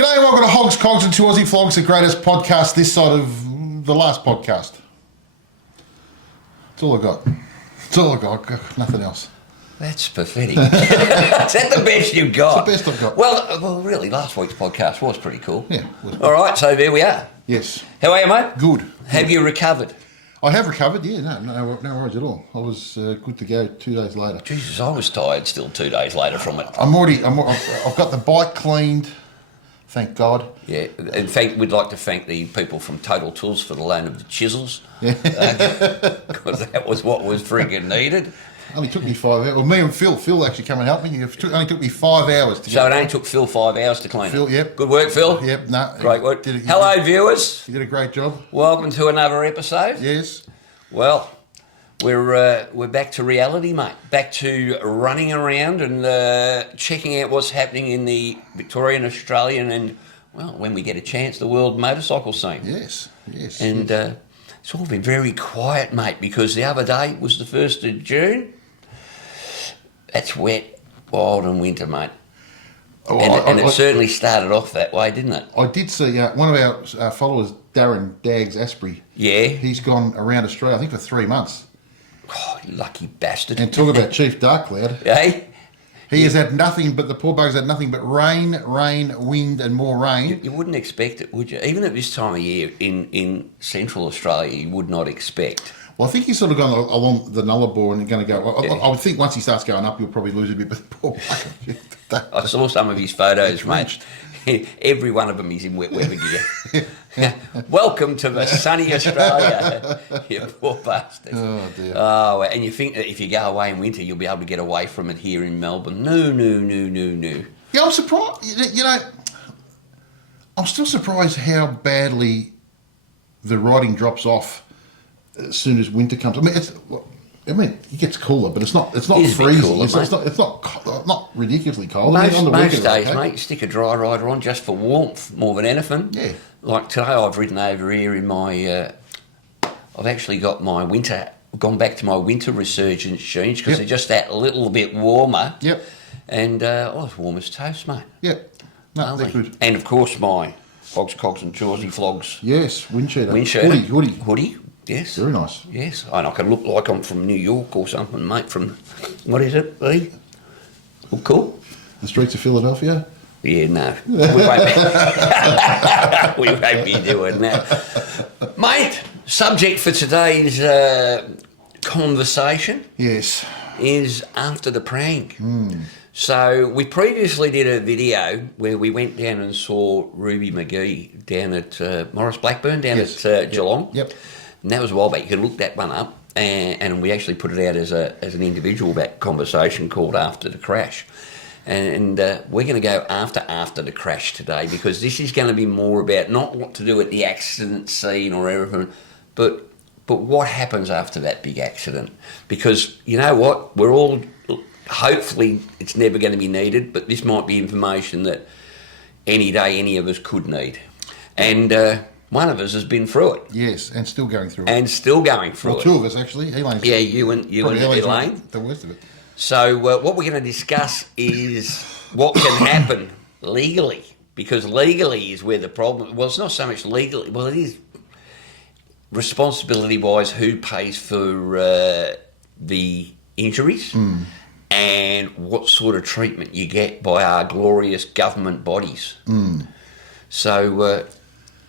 G'day and welcome to Hogs, Cogs and 2 Aussie Flogs, the greatest podcast this side of the last podcast. That's all I got. That's all I got. Nothing else. That's pathetic. Is that the best you've got? It's the best I've got. Well, really, last week's podcast was pretty cool. Yeah. All right, so there we are. Yes. How are you, mate? Good. Have you recovered? I have recovered, yeah. No worries at all. I was good to go 2 days later. Jesus, I was tired still 2 days later from it. I've got the bike cleaned, thank God. Yeah, in fact, we'd like to thank the people from Total Tools for the loan of the chisels. Yeah. Because that was what was friggin' needed. Only took me 5 hours. Well, me and Phil actually come and help me. It only took me 5 hours to So it only took Phil 5 hours to clean Phil, it? yep. Good work, Phil. Yep, no. Great work. Hello, viewers. You did a great job. Welcome to another episode. Yes. Well, we're back to reality, mate. Back to running around and checking out what's happening in the Victorian, Australian and, well, when we get a chance, the world motorcycle scene. Yes. And it's all been very quiet, mate, because the other day was the 1st of June. That's wet, wild and winter, mate. Oh, And it certainly started off that way, didn't it? I did see one of our followers, Darren Daggs Asprey. Yeah. He's gone around Australia, I think, for 3 months. Oh, you lucky bastard. And talk about Chief Dark Cloud. Hey? He has had nothing but, the poor bug's had nothing but rain, wind and more rain. You wouldn't expect it, would you? Even at this time of year in Central Australia, you would not expect. Well, I think he's sort of gone along the Nullarbor and going to go. I would think once he starts going up, he'll probably lose a bit. But the poor bugger. I saw some of his photos, mate. Every one of them is in wet weather gear. Welcome to the sunny Australia, you poor bastard. Oh, dear. Oh, and you think that if you go away in winter, you'll be able to get away from it here in Melbourne. No. Yeah, I'm surprised. You know, I'm still surprised how badly the riding drops off as soon as winter comes. I mean, it gets cooler, but it's not freezing. Cooler, it's not ridiculously cold. Most days, mate, you stick a dry rider on just for warmth more than anything. Yeah. Like today, I've ridden over here in my. I've actually got my winter. Gone back to my winter resurgence jeans because they're just that little bit warmer. Yep. And it's warm as toast, mate. Yep. No, they're good. And of course, my Hogs, Cogs and 2 Aussie Flogs. Yes, windshield. Hoodie. Yes. Very nice. Yes. And I can look like I'm from New York or something, mate, from, what is it, Lee? Well, cool. The streets of Philadelphia? Yeah, no. We won't be doing that. Mate, subject for today's conversation Yes. is after the prank. So we previously did a video where we went down and saw Ruby McGee down at Morris Blackburn down at Geelong. Yep. And that was a while back. You can look that one up, and we actually put it out as an individual back conversation called After the Crash. And we're going to go after the crash today because this is going to be more about not what to do at the accident scene or everything, but what happens after that big accident. Because you know what, we're all, hopefully it's never going to be needed, but this might be information that any day any of us could need. And one of us has been through it. Yes, and still going through it. And still going through it. 2 of us actually. Elaine's you and Elaine. The worst of it. So what we're going to discuss is what can happen legally, because legally is where the problem. Well, it's not so much legally. Well, it is responsibility-wise who pays for the injuries and what sort of treatment you get by our glorious government bodies. So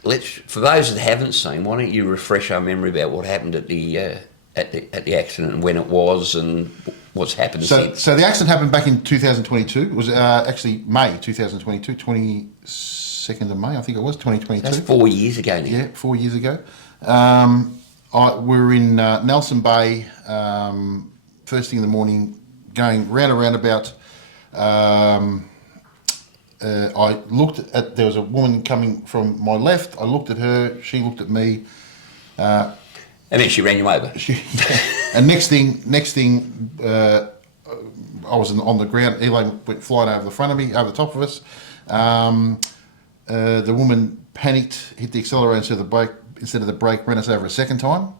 for those that haven't seen, why don't you refresh our memory about what happened at the accident and when it was and what's happened since. So the accident happened back in 2022. It was actually May 2022, 22nd of May, I think it was, 2022. That's 4 years ago now. Yeah, 4 years ago. We were in Nelson Bay, first thing in the morning, going round and roundabout. I looked at, there was a woman coming from my left. I looked at her, she looked at me. And then she ran you over. And next thing, I was on the ground. Elaine went flying over the front of me, over the top of us. The woman panicked, hit the accelerator instead of the brake, ran us over a second time.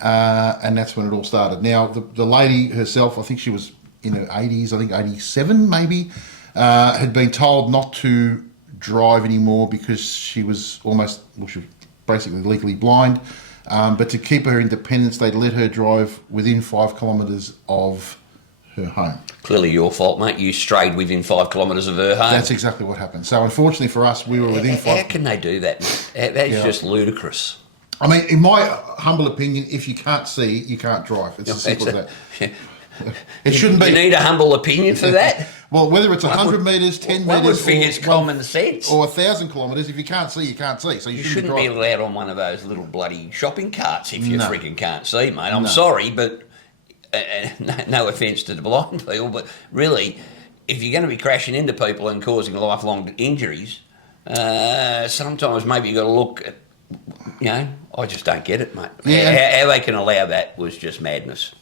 And that's when it all started. Now, the lady herself, I think she was in her 80s, I think 87 maybe, had been told not to drive anymore because she was she was basically legally blind. But to keep her independence, they let her drive within 5 kilometres of her home. Clearly your fault, mate. You strayed within 5 kilometres of her home. That's exactly what happened. So unfortunately for us, we were within 5. How can they do that, mate? That is just ludicrous. I mean, in my humble opinion, if you can't see, you can't drive. It's as simple as that. It shouldn't be. You need a humble opinion for that? Well, whether it's 100 metres, 10 One would metres, think it's common sense. or 1,000 kilometres, if you can't see, you can't see. So you shouldn't be driving. allowed on one of those little bloody shopping carts if you No. freaking can't see, mate. I'm sorry, but no offence to the blind people, but really, if you're going to be crashing into people and causing lifelong injuries, sometimes maybe you've got to look at, I just don't get it, mate. Yeah, How they can allow that was just madness.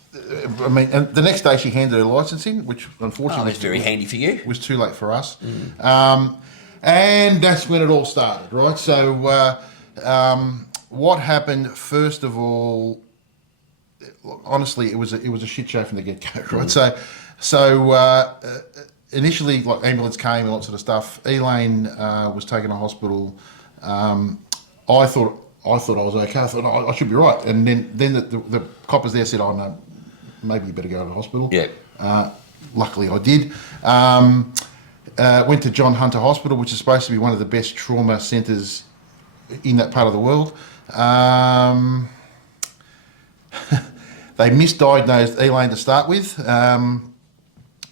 I mean, and the next day she handed her licence in, which unfortunately That's very handy for you. was too late for us. And that's when it all started, right? So what happened, first of all, honestly, it was a shit show from the get-go, right? So initially, like, ambulance came and lots of stuff. Elaine was taken to hospital. I thought I was okay. I thought I should be right. And then the coppers there said, "Oh no, maybe you better go to the hospital." Yeah. Luckily, I did. Went to John Hunter Hospital, which is supposed to be one of the best trauma centres in that part of the world. They misdiagnosed Elaine to start with.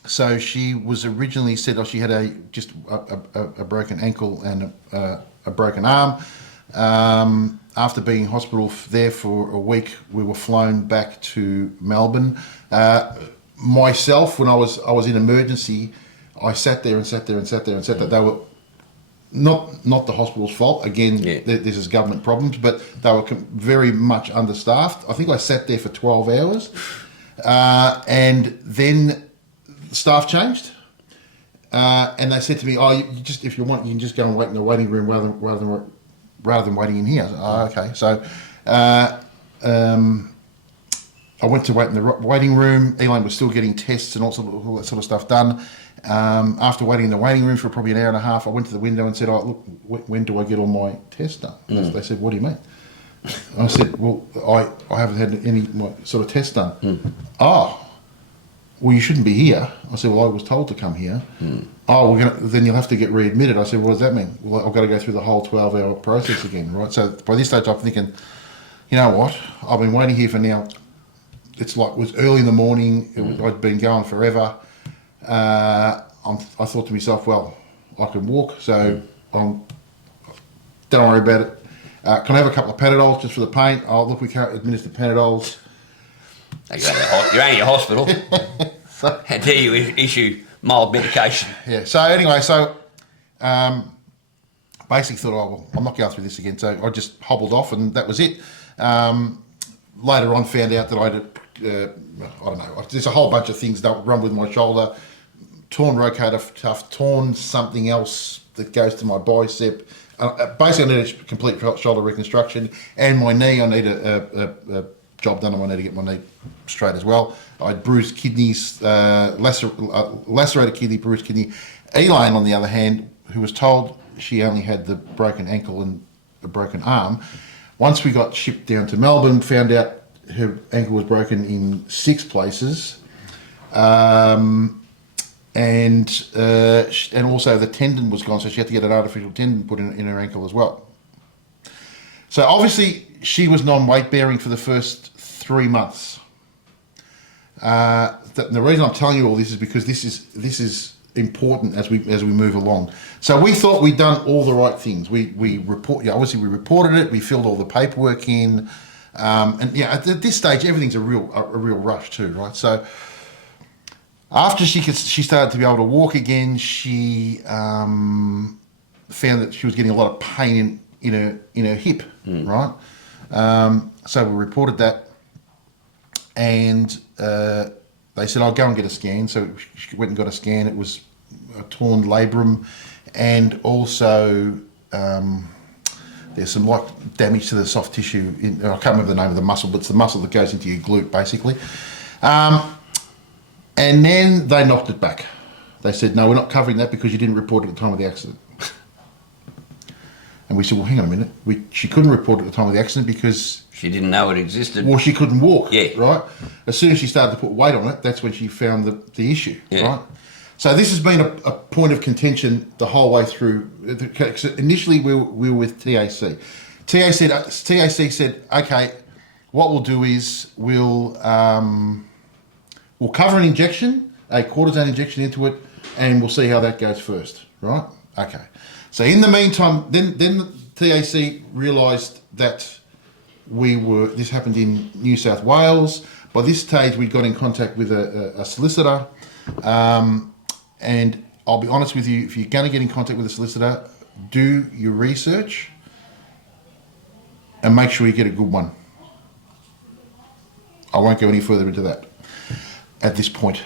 So she was originally said she had just a broken ankle and a broken arm. After being in hospital there for a week, we were flown back to Melbourne. Myself, when I was in emergency, I sat there. They were not the hospital's fault. Again, this is government problems, but they were very much understaffed. I think I sat there for 12 hours, and then the staff changed, and they said to me, "Oh, if you want, you can just go and wait in the waiting room rather than waiting in here." I said, "Oh, okay." So I went to wait in the waiting room. Elaine was still getting tests and all that sort of stuff done. After waiting in the waiting room for probably an hour and a half, I went to the window and said, "Oh, look, when do I get all my tests done?" They said, "What do you mean?" I said, "Well, I haven't had any sort of tests done." "Oh, well, you shouldn't be here." I said, "Well, I was told to come here." "Oh, then you'll have to get readmitted." I said, "What does that mean?" "Well, I've got to go through the whole 12-hour process again," right? So by this stage, I'm thinking, you know what? I've been waiting here for now. It was early in the morning. I'd been going forever. I thought to myself, well, I can walk, so don't worry about it. Can I have a couple of Panadols just for the pain? "Oh, look, we can't administer Panadols." You're only a hospital. How dare you issue mild medication? Yeah. So anyway, basically thought, "Oh, well, I'm not going through this again." So I just hobbled off, and that was it. Later on, found out that I don't know. There's a whole bunch of things that run with my shoulder. Torn rotator cuff, torn something else that goes to my bicep. Basically, I need a complete shoulder reconstruction, and my knee. I need a job done on my knee to get my knee straight as well. I had bruised kidneys, lacerated kidney, bruised kidney. Elaine, on the other hand, who was told she only had the broken ankle and a broken arm, once we got shipped down to Melbourne, found out her ankle was broken in 6 places. And also the tendon was gone, so she had to get an artificial tendon put in her ankle as well. So obviously she was non-weight bearing for the first 3 months. The reason I'm telling you all this is because this is important as we move along. So we thought we'd done all the right things. We reported it. We filled all the paperwork in, and at this stage everything's a real rush too, right? So. After she started to be able to walk again, she found that she was getting a lot of pain in her hip, right? So we reported that, and they said, "I'll go and get a scan." So she went and got a scan. It was a torn labrum, and also there's some damage to the soft tissue. I can't remember the name of the muscle, but it's the muscle that goes into your glute, basically. And then they knocked it back. They said, "No, we're not covering that because you didn't report it at the time of the accident." we said, well, hang on a minute. She couldn't report at the time of the accident because... She didn't know it existed. Well, she couldn't walk, Yeah. right? As soon as she started to put weight on it, that's when she found the issue, Yeah. right? So this has been a point of contention the whole way through. Initially, we were with TAC. TAC said, okay, what we'll do is we'll cover an injection, a cortisone injection into it, and we'll see how that goes first, right? Okay. So in the meantime, then the TAC realised that this happened in New South Wales. By this stage, we'd got in contact with a solicitor. And I'll be honest with you, if you're going to get in contact with a solicitor, do your research and make sure you get a good one. I won't go any further into that at this point.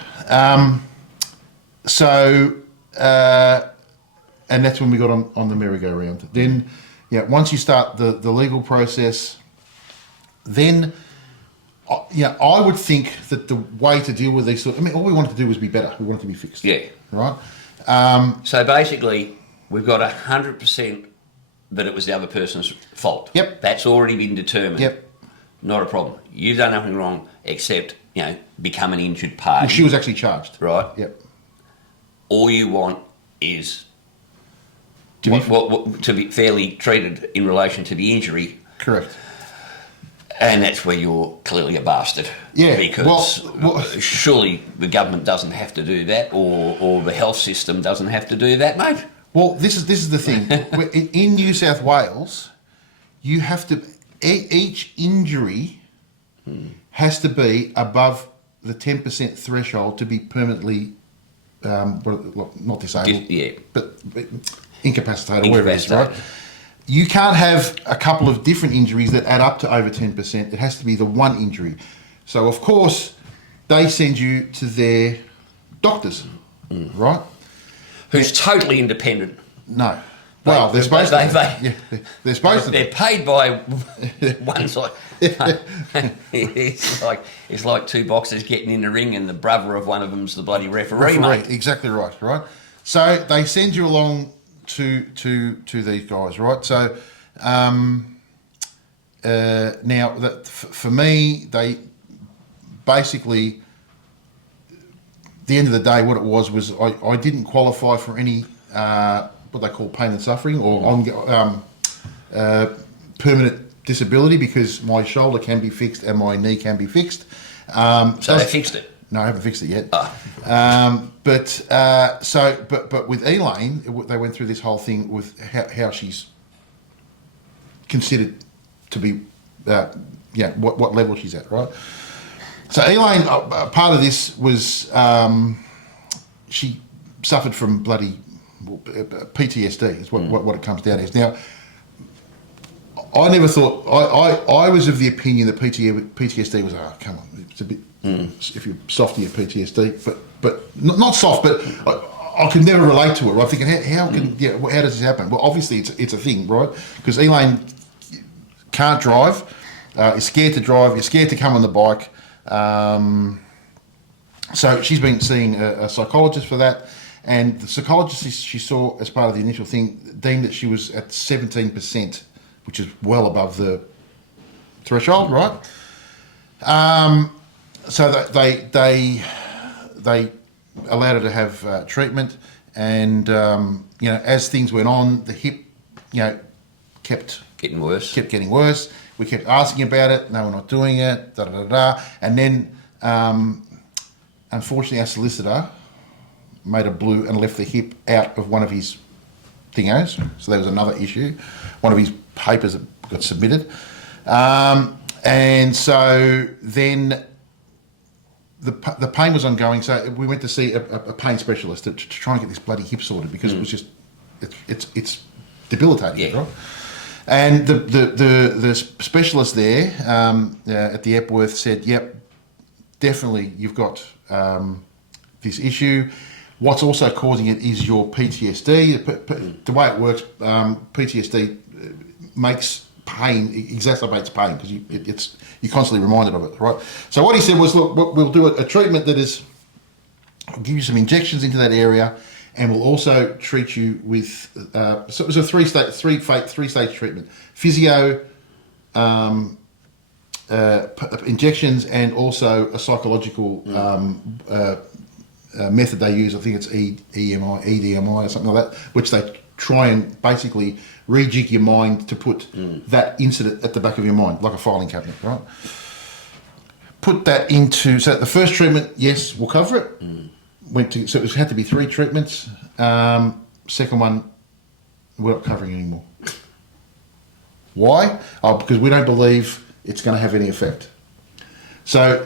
And that's when we got on the merry-go-round. Then, once you start the legal process, then, I would think that the way to deal with these all we wanted to do was be better. We wanted to be fixed. Yeah. Right? So basically, we've got 100% that it was the other person's fault. Yep. That's already been determined. Yep. Not a problem. You've done nothing wrong except, become an injured party. Well, she was actually charged. Right? Yep. All you want is To to be fairly treated in relation to the injury. Correct. And that's where you're clearly a bastard. Yeah, Because well, surely the government doesn't have to do that, or the health system doesn't have to do that, mate. Well, this is the thing. In New South Wales, you have to each injury has to be above the 10% threshold to be permanently not disabled, but incapacitated, whatever it is, right? You can't have a couple of different injuries that add up to over 10%. It has to be the one injury. So, of course, they send you to their doctors, right? Who's totally independent. No. Well, they're supposed to. They're supposed to. They're paid by one side. It's like two boxers getting in the ring and the brother of one of them's the bloody referee, mate. Exactly right, right? So they send you along to these guys, right? So now, for me, they basically, at the end of the day, what it was I didn't qualify for any what they call pain and suffering or permanent disability because my shoulder can be fixed and my knee can be fixed. So they fixed it? No, I haven't fixed it yet. Oh. But with Elaine, they went through this whole thing with how she's considered to be, what level she's at, right? So Elaine, part of this was she suffered from bloody PTSD. Is what it comes down to. Now, I never thought I was of the opinion that PTSD was come on, it's a bit if you're soft to your PTSD, but not soft, but I could never relate to it. Right? I'm thinking how does this happen? Well, obviously it's a thing, right? Because Elaine can't drive, is scared to drive, is scared to come on the bike. So she's been seeing a psychologist for that, and the psychologist she saw as part of the initial thing deemed that she was at 17%, which is well above the threshold, right? So they allowed her to have treatment, and as things went on, the hip, kept getting worse. Kept getting worse. We kept asking about it. No, we're not doing it. Da da da da. And then, unfortunately, our solicitor made a blue and left the hip out of one of his thingos. So there was another issue. One of his papers that got submitted. And so then the pain was ongoing. So we went to see a pain specialist to try and get this bloody hip sorted because it was just it's debilitating, right? And the specialist there at the Epworth said, "Yep, definitely you've got this issue. What's also causing it is your PTSD. The way it works, PTSD makes pain, exacerbates pain because you're constantly reminded of it, right? So what he said was, look, we'll do a treatment that is, I'll give you some injections into that area, and will also treat you with. So it was a three-stage treatment: physio, injections, and also a psychological method they use. I think it's EDMI or something like that, which they try and basically rejig your mind to put that incident at the back of your mind, like a filing cabinet, right? Put that into, so the first treatment, yes, we'll cover it. So it had to be 3 treatments. Second one, we're not covering anymore. Why? Because we don't believe it's going to have any effect. So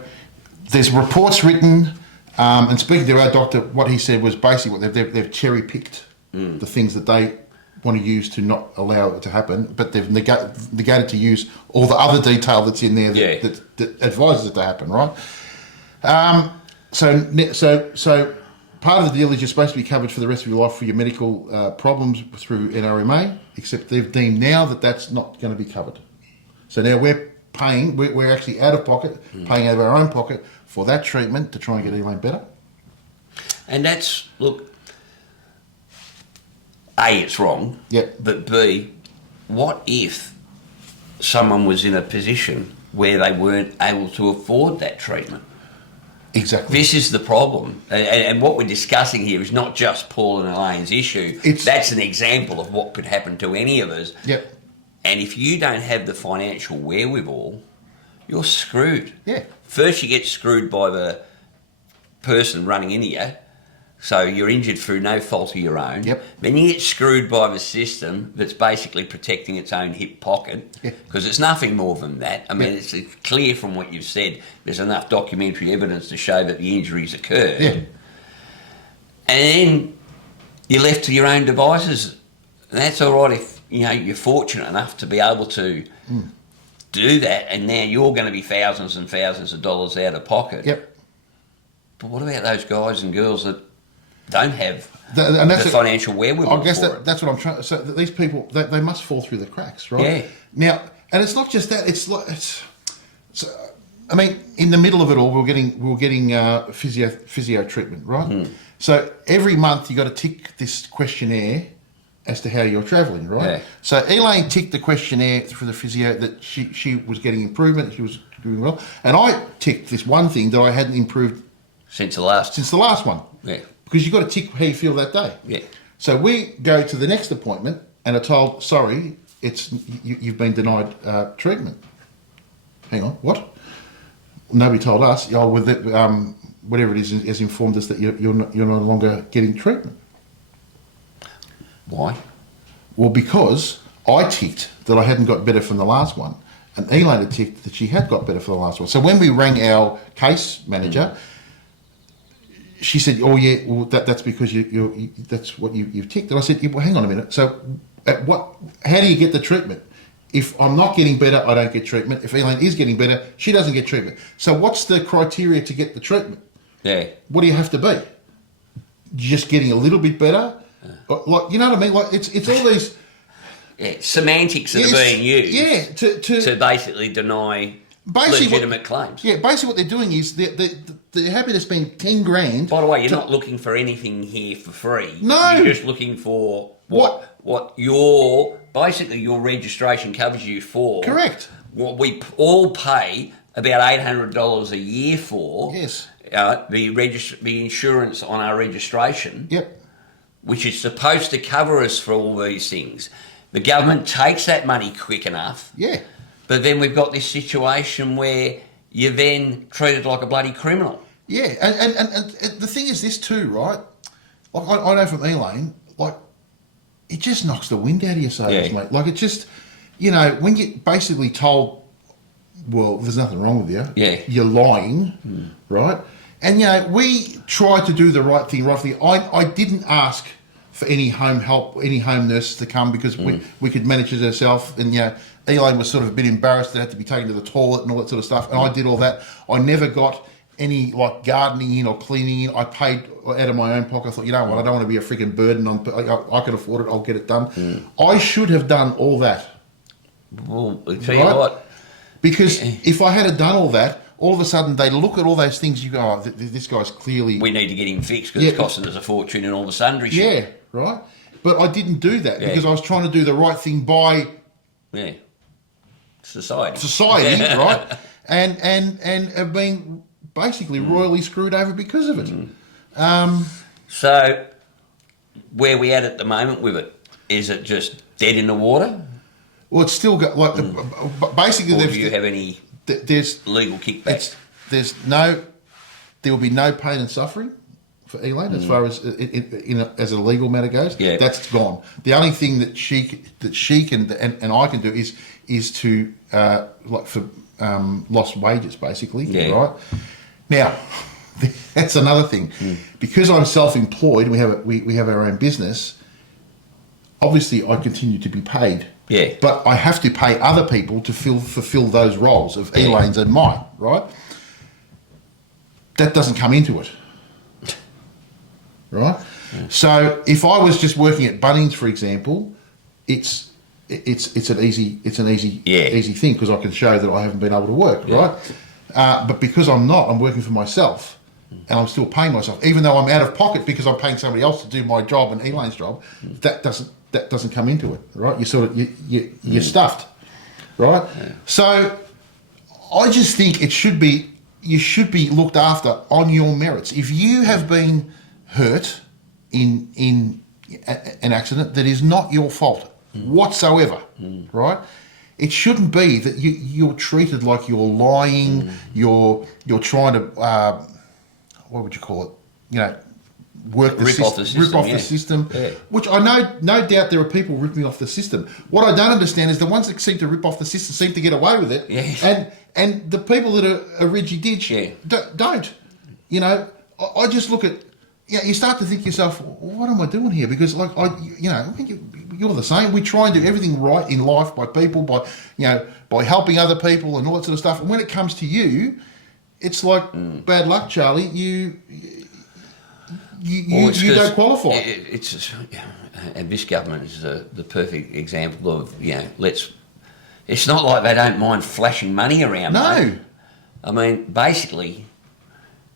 there's reports written, and speaking to our doctor, what he said was basically what they've cherry-picked the things that they want to use to not allow it to happen, but they've negated to use all the other detail that's in there that advises it to happen, right? So part of the deal is you're supposed to be covered for the rest of your life for your medical problems through NRMA, except they've deemed now that that's not going to be covered. So now we're paying, we're actually out of pocket, paying out of our own pocket for that treatment to try and get Elaine better. And that's, look, A, it's wrong. Yep. But B, what if someone was in a position where they weren't able to afford that treatment? Exactly. This is the problem. And what we're discussing here is not just Paul and Elaine's issue. That's an example of what could happen to any of us. Yep. And if you don't have the financial wherewithal, you're screwed. Yeah. First you get screwed by the person running into you, so you're injured through no fault of your own. Yep. Then you get screwed by the system that's basically protecting its own hip pocket, because it's nothing more than that. I mean, it's clear from what you've said, there's enough documentary evidence to show that the injuries occurred. Yeah. And then you're left to your own devices. And that's all right if you're fortunate enough to be able to do that, and now you're going to be thousands and thousands of dollars out of pocket. Yep. But what about those guys and girls that don't have and that's the financial wherewithal? I guess for that's what I'm trying. So these people, they must fall through the cracks, right? Yeah. Now, and it's not just that. So, I mean, in the middle of it all, we were getting physio treatment, right? So every month you got to tick this questionnaire as to how you're travelling, right? Yeah. So Elaine ticked the questionnaire for the physio that she was getting improvement, she was doing well, and I ticked this one thing that I hadn't improved since the last one. Yeah. Because you've got to tick how you feel that day. Yeah. So we go to the next appointment and are told, sorry, you've been denied treatment. Hang on, what? Nobody told us. Whatever it is has informed us that you're no longer getting treatment. Why? Well, because I ticked that I hadn't got better from the last one, and Elaine had ticked that she had got better for the last one. So when we rang our case manager, she said, "Oh yeah, well that's because that's what you've ticked." And I said, "Well, hang on a minute. So, how do you get the treatment? If I'm not getting better, I don't get treatment. If Elaine is getting better, she doesn't get treatment. So what's the criteria to get the treatment? Yeah. What do you have to be? Just getting a little bit better, like you know what I mean? Like it's all these semantics that are being used. Yeah, to basically deny legitimate claims. Yeah, basically what they're doing is they're happy to spend 10 grand. By the way, you're not looking for anything here for free. No. You're just looking for what your registration covers you for. Correct. What we all pay about $800 a year for. Yes. The insurance on our registration. Yep. Which is supposed to cover us for all these things. The government takes that money quick enough. Yeah. But then we've got this situation where you're then treated like a bloody criminal. Yeah, and the thing is this too, right? Like I know from Elaine, like it just knocks the wind out of your sails, mate. Like it just, when you're basically told, well, there's nothing wrong with you. Yeah. You're lying, right? And we tried to do the right thing roughly. I didn't ask for any home help, any home nurses to come because we could manage it ourselves. And Elaine was sort of a bit embarrassed to have to be taken to the toilet and all that sort of stuff. And I did all that. I never got any like gardening in or cleaning in. I paid out of my own pocket. I thought, you know what, I don't want to be a freaking burden on. I can afford it. I'll get it done. I should have done all that. Well, I'll tell you what. Because if I had done all that, all of a sudden they look at all those things. You go, oh, this guy's clearly. We need to get him fixed because it's costing us a fortune and all the sundry shit. Yeah, right. But I didn't do that because I was trying to do the right thing by society, right? And have been basically royally screwed over because of it. So, where we at the moment with it? Is it just dead in the water? Well, it's still got basically. Or do you have any there's legal kickbacks? There will be no pain and suffering for Elaine as far as as a legal matter goes. Yeah. That's gone. The only thing that she can and I can do is to for lost wages basically. Yeah. Right now, that's another thing because I'm self-employed. We have our own business. Obviously, I continue to be paid. Yeah. But I have to pay other people to fulfill those roles of Elaine's and mine, right? That doesn't come into it, right? Yeah. So if I was just working at Bunnings, for example, it's an easy thing because I can show that I haven't been able to work, right? But because I'm not, I'm working for myself, and I'm still paying myself, even though I'm out of pocket because I'm paying somebody else to do my job and Elaine's job. That doesn't come into it, right? You're stuffed, right? Yeah. So I just think you should be looked after on your merits. If you have been hurt in an accident that is not your fault whatsoever, right? It shouldn't be that you're treated like you're lying. You're trying to what would you call it? You know. Rip off the system, which I no doubt there are people ripping off the system. What I don't understand is the ones that seem to rip off the system seem to get away with it, and the people that are ridgy ditch don't. You know, I just look at, you start to think to yourself, what am I doing here? Because you're the same. We try and do everything right in life by people, by helping other people and all that sort of stuff. And when it comes to you, it's like bad luck, Charlie. You don't qualify. And this government is the perfect example of, it's not like they don't mind flashing money around. No. Mate. I mean, basically,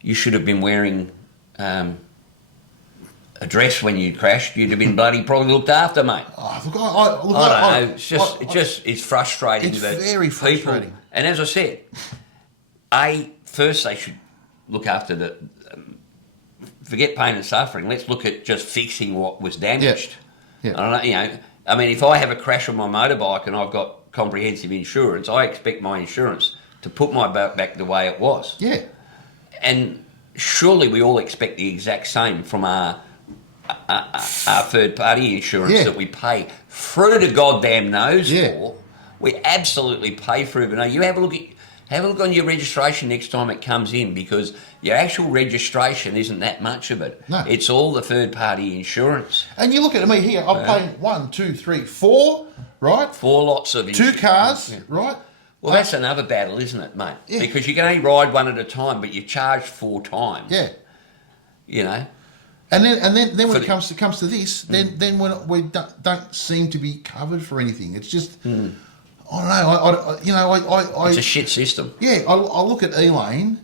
you should have been wearing a dress when you crashed. You'd have been probably looked after, mate. Oh, look, I don't know. It's frustrating. It's very frustrating. People, and as I said, first they should look after the... forget pain and suffering. Let's look at just fixing what was damaged. Yeah. I don't know. I mean, if I have a crash on my motorbike and I've got comprehensive insurance, I expect my insurance to put my boat back the way it was. Yeah. And surely we all expect the exact same from our third party insurance that we pay through the goddamn nose for. We absolutely pay for it. Now you have a look on your registration next time it comes in, because your actual registration isn't that much of it. No. It's all the third-party insurance. And you look at me here, I'm paying 1, 2, 3, 4, right? 4 lots of insurance. 2 cars, right? Well, that's another battle, isn't it, mate? Yeah. Because you can only ride one at a time, but you charge 4 times. Yeah. You know? And then when it comes to this, then when we don't seem to be covered for anything. It's just... I don't know. It's a shit system. Yeah, I look at Elaine,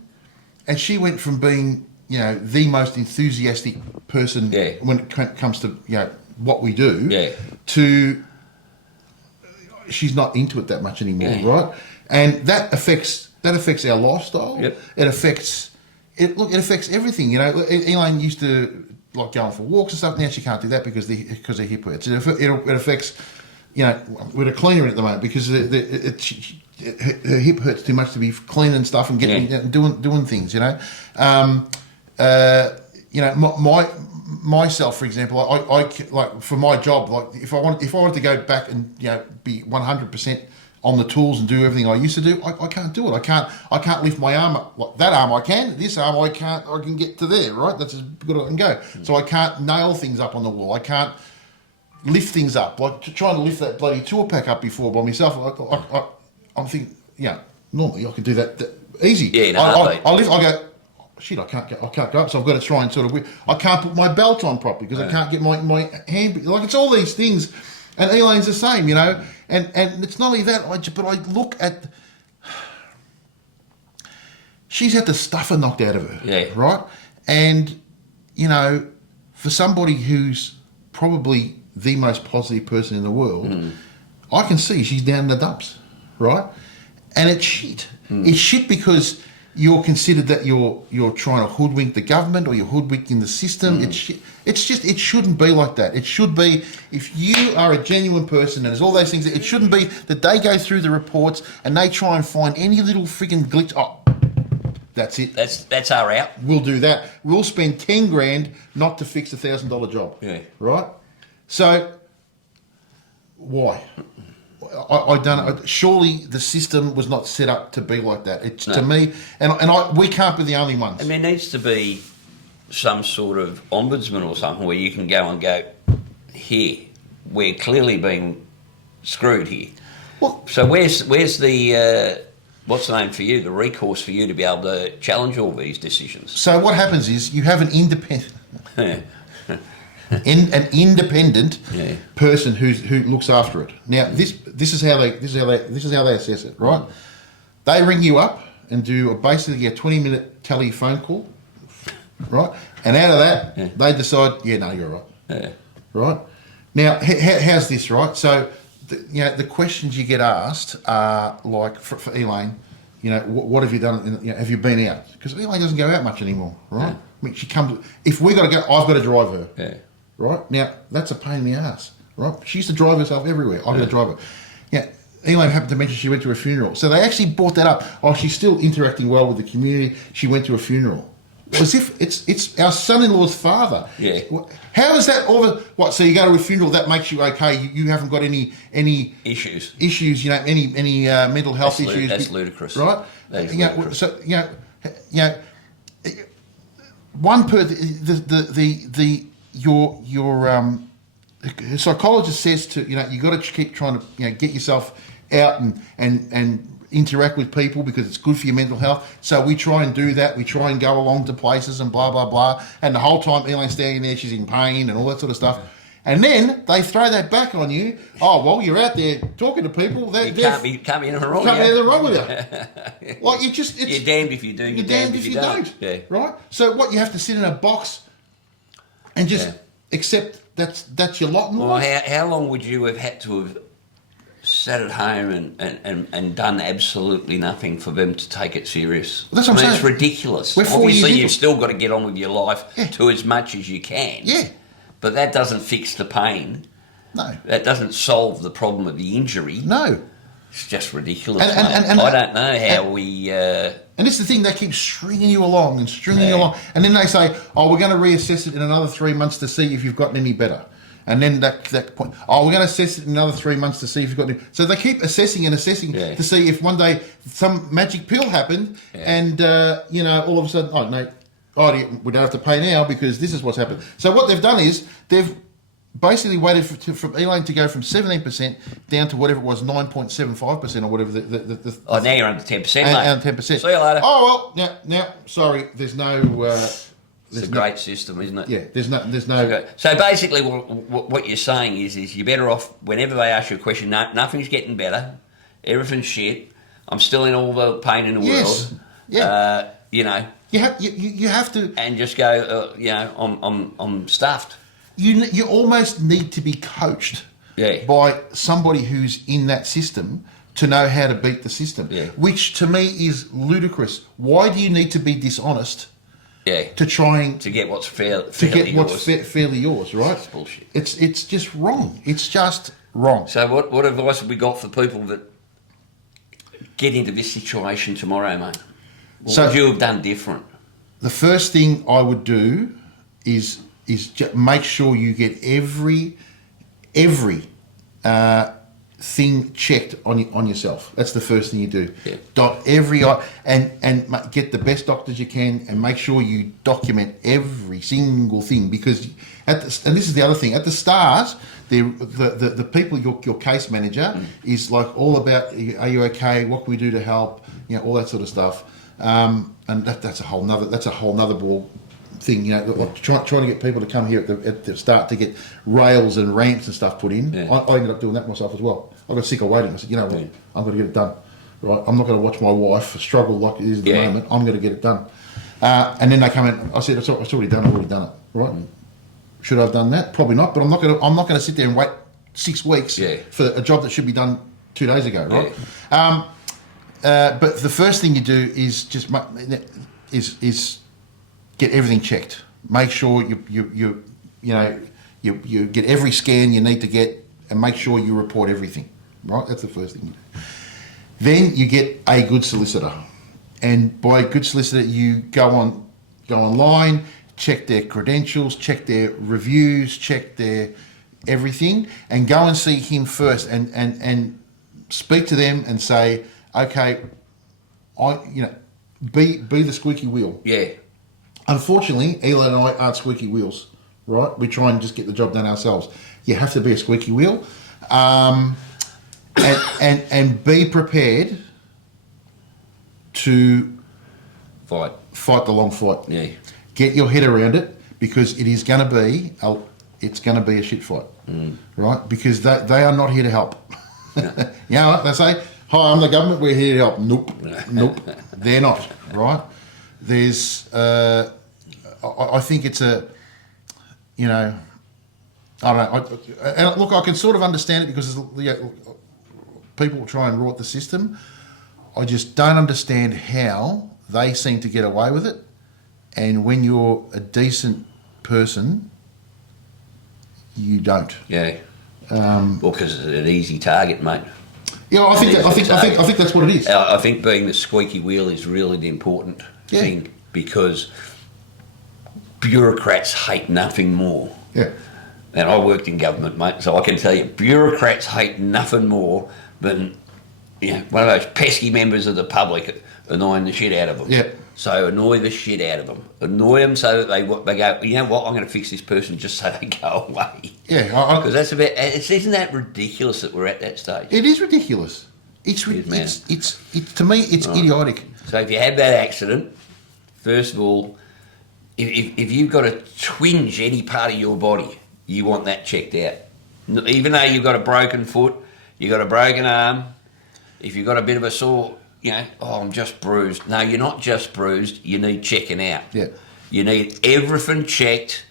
and she went from being, the most enthusiastic person when it comes to, what we do, to she's not into it that much anymore, right? And that affects our lifestyle. Yep. It affects everything. Elaine used to like going for walks and stuff. Now she can't do that because her hip hurts. It affects. We're a cleaner at the moment because her hip hurts too much to be cleaning and stuff and getting doing things. Myself, for example, I like for my job, like if I wanted to go back and be 100% on the tools and do everything I used to do, I can't do it. I can't lift my arm up. Like that arm I can. This arm I can't. I can get to there. Right. That's as good as I can go. So I can't nail things up on the wall. I can't lift things up, like trying to lift that bloody tour pack up before by myself. I'm thinking, normally I can do that easy. Yeah, I lift. I go, shit, I can't go up. So I've got to try and sort of. I can't put my belt on properly because I can't get my hand. Like it's all these things, and Elaine's the same, And it's not only that. But I look at she's had the stuffer knocked out of her. Yeah. Right? And, you know, for somebody who's probably the most positive person in the world, I can see she's down in the dumps, right? And it's shit. It's shit because you're considered that you're trying to hoodwink the government or you're hoodwinking the system. It's shit. It's just, it shouldn't be like that. It should be, if you are a genuine person and there's all those things, it shouldn't be that they go through the reports and they try and find any little freaking glitch. Oh, that's it. That's our out. We'll do that. We'll spend 10 grand not to fix a $1,000 job. Yeah. Right? So, why? I don't know. Surely the system was not set up to be like that. It's to me, we can't be the only ones. I mean, there needs to be some sort of ombudsman or something where you can go and go, here, we're clearly being screwed here. Well, so where's the what's the name for you? The recourse for you to be able to challenge all these decisions. So what happens is you have an independent. An independent person who looks after it. Now this is how they assess it, right? They ring you up and do basically a 20-minute tele phone call, right? And out of that, they decide, no, you're right. Yeah. Right? Now, how's this, right? So, the questions you get asked are like for Elaine, what have you done? Have you been out? Because Elaine doesn't go out much anymore, right? Yeah. I mean, she comes. If we got to go, I've got to drive her. Yeah. Right? Now, that's a pain in the ass, right? She used to drive herself everywhere. I've got to drive her. Yeah, Elaine happened to mention she went to a funeral. So they actually brought that up. Oh, she's still interacting well with the community. She went to a funeral. As if it's our son-in-law's father. Yeah. How is that all the... What, so you go to a funeral, that makes you okay? You haven't got any issues, any mental health issues? That's ludicrous. Right? That is ludicrous. So, one per... Your psychologist says to you got to keep trying to get yourself out and interact with people because it's good for your mental health. So we try and do that. We try and go along to places and blah blah blah. And the whole time Elaine's standing there, she's in pain and all that sort of stuff. And then they throw that back on you. Oh well, you're out there talking to people. You can't be anything wrong. Can't be anything wrong with you. Like you're damned if you do. You're damned if you don't. Yeah. Right. So what you have to sit in a box and just accept that's your lot in Well, life. how long would you have had to have sat at home and done absolutely nothing for them to take it serious? Well, that's what I'm saying. It's ridiculous. We're 4 Obviously, years you've still got to get on with your life to as much as you can. Yeah. But that doesn't fix the pain. No. That doesn't solve the problem of the injury. No. It's just ridiculous. And I don't know how we... And this is the thing, they keep stringing you along and stringing you along. And then they say, oh, we're going to reassess it in another 3 months to see if you've gotten any better. And then that point, oh, we're going to assess it in another 3 months to see if you've got any... So they keep assessing and assessing to see if one day some magic pill happened and, all of a sudden, oh, no, we don't have to pay now because this is what's happened. So what they've done is they've basically waited for Elaine to go from 17% down to whatever it was, 9.75% or whatever. now you're under 10%, mate. Under 10%. See you later. Oh, well, now, sorry, there's no... it's a great system, isn't it? Yeah, there's no... So basically what you're saying is you're better off, whenever they ask you a question, nothing's getting better, everything's shit, I'm still in all the pain in the world. Yeah. You You have to... And just go, I'm stuffed. You almost need to be coached by somebody who's in that system to know how to beat the system, which to me is ludicrous. Why do you need to be dishonest to try and... To get what's fairly yours, right? It's bullshit. It's just wrong. It's just wrong. So what advice have we got for people that get into this situation tomorrow, mate? What would you have done different? The first thing I would do is make sure you get every thing checked on yourself. That's the first thing you do. Dot every and get the best doctors you can, and make sure you document every single thing, because and this is the other thing, at the start the people, your case manager is like all about, are you okay, what can we do to help, all that sort of stuff, and that's a whole nother ball thing, like trying to get people to come here at the start to get rails and ramps and stuff put in. I ended up doing that myself as well. I got sick of waiting. I said, you know what, I'm going to get it done. right? I'm not going to watch my wife struggle like it is at the Yeah. moment. I'm going to get it done. And then they come in. I said, it's already done. I've already done it, right? Should I have done that? Probably not. But I'm not going to sit there and wait 6 weeks for a job that should be done 2 days ago, right? Yeah. But the first thing you do is just is get everything checked. Make sure you get every scan you need to get, and make sure you report everything. Right, that's the first thing you do. Then you get a good solicitor, and by a good solicitor, you go online, check their credentials, check their reviews, check their everything, and go and see him first, and speak to them and say, okay, be the squeaky wheel. Yeah. Unfortunately, Elaine and I aren't squeaky wheels, right? We try and just get the job done ourselves. You have to be a squeaky wheel, and be prepared to Fight the long fight. Yeah. Get your head around it, because it is going to be a shit fight, right? Because they are not here to help. No. You know what they say? Hi, I'm the government. We're here to help. Nope, they're not. Right? There's, I think it's I don't know. And look, I can sort of understand it, because people try and rot the system. I just don't understand how they seem to get away with it. And when you're a decent person, you don't. Yeah. Well, because it's an easy target, mate. Yeah, I think that's what it is. I think being the squeaky wheel is really the important thing, because bureaucrats hate nothing more. Yeah. And I worked in government, mate, so I can tell you, bureaucrats hate nothing more than one of those pesky members of the public annoying the shit out of them. Yeah. So annoy the shit out of them. Annoy them so that they go, you know what, I'm going to fix this person just so they go away. Yeah. Because that's isn't that ridiculous that we're at that stage? It is ridiculous. It's to me, it's idiotic. So if you have that accident, first of all, if you've got a twinge any part of your body, you want that checked out. Even though you've got a broken foot, you've got a broken arm, if you've got a bit of a sore, I'm just bruised. No, you're not just bruised. You need checking out. Yeah. You need everything checked,